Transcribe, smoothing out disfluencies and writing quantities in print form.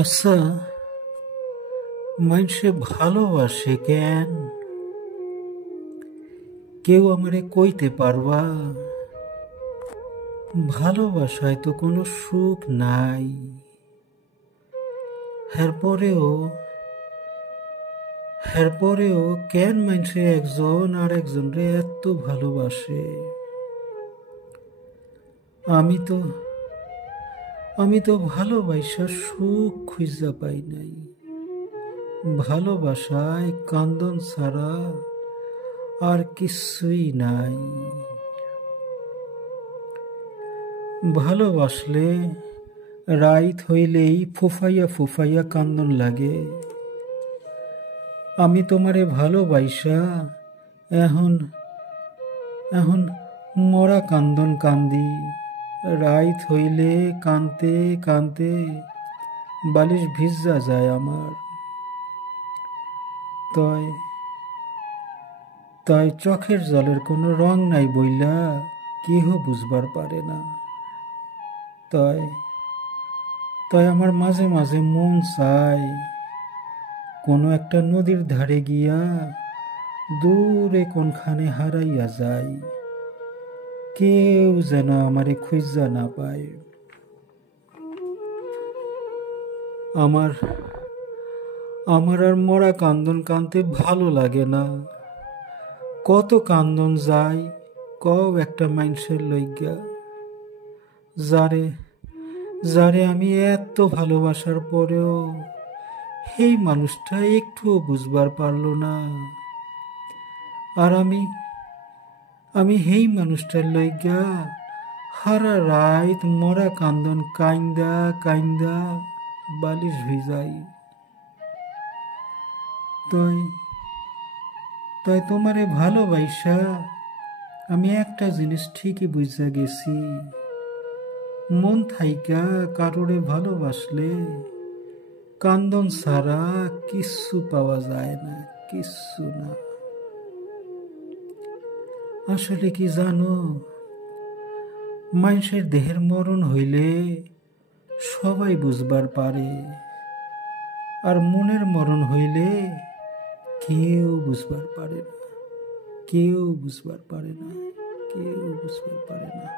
আচ্ছা, মানুষে ভালোবাসে কেন? কেউ আমারে কইতে পারবা? ভালোবাসায় তো কোনো সুখ নাই। এরপরেও কেন মানুষে একজন আর একজনরে এত ভালোবাসে? আমি তো আমি তো ভালোবাসা সুখ খুঁজা পাই নাই। ভালোবাসায় কান্দন ছাড়া আর কিছুই নাই। ভালোবাসলে রাইত হইলেই ফুফাইয়া ফুফাইয়া কান্দন লাগে। আমি তোমারে ভালোবাসা এখন এখন মরা কান্দন কান্দি। রাইত হইলে কানতে কানতে বালিশ ভিজা যায় আমার। তয় তাই চোখের জলের কোনো রং নাই বইলা কেহ বুঝবার পারে না। তাই তাই আমার মাঝে মাঝে মন চায় কোনো একটা নদীর ধারে গিয়া দূরে কোনখানে হারাইয়া যায়, কেউ যেন আমারে খুঁজা না পায়। আমার আমার আর মরা কান্দন কানতে ভালো লাগে না। কত কান্দন যায় কও একটা মানুষের লইগা, যারে যারে আমি এত ভালোবাসার পরেও এই মানুষটা একটুও বুঝবার পারলো না। আর আমি এই মানুষটার লইগা হারা রাত মরা কান্দন কাইন্দা কাইন্দা বালিশ ভিজাই। তাই তাই তোমারে ভালোবাসা আমি একটা জিনিস ঠিকই বুঝা গেছি, মন থাইকা কারোরে ভালোবাসলে কান্দন ছাড়া কিচ্ছু পাওয়া যায় না, কিচ্ছু না। আসলে কি জানো, মানুষের দেহের মরণ হইলে সবাই বুঝবার পারে, আর মনের মরণ হইলে কেউ বুঝবার পারে না, কেউ বুঝবার পারে না, কেউ বুঝবার পারে না।